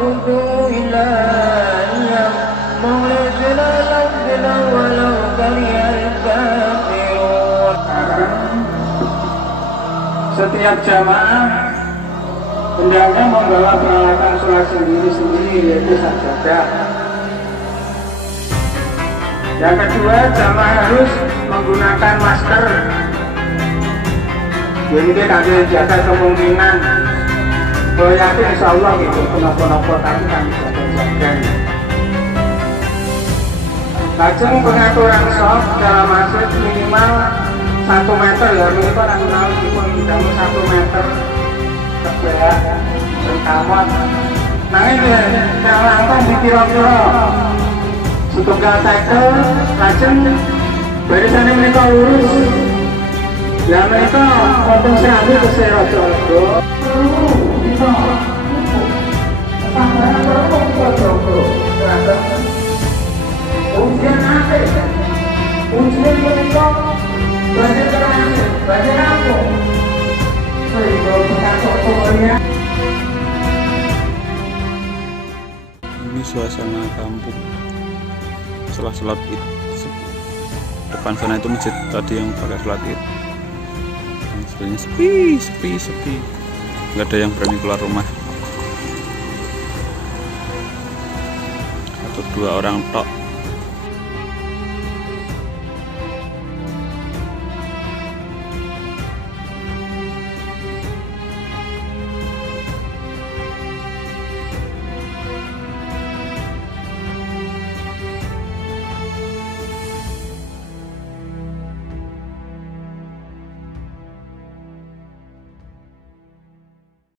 كنتم إلا إياه مخلصين له الدين ولو كره الكافرون. Setiap jamaah hendaknya membawa peralatan sholat sendiri-sendiri, yaitu sajadah. Yang kedua, jamaah harus menggunakan masker. Jadi kami jaga kemungkinan bahwa yakin insya Allah gitu, kenapa-napa tapi kami jaga. Lajeng pengaturan shop dalam masjid minimal 1 meter ya, minimal orang tahu pun dalam 1 meter kebaya dan kamar. Nah ini yang langkah dikira-kira setunggal tekel, lajeng barisannya mereka lurus. Ya mereka potong serabut ke Serojo. Kita tambahan berapa kita jogo? Ujian apa? Ujian mereka belajar terakhir, belajar apa? Sehingga kita fotonya. Ini suasana kampung setelah sholat id. Depan sana itu masjid tadi yang pakai sholat id. Sepi, nggak ada yang berani keluar rumah. 1-2 orang tok.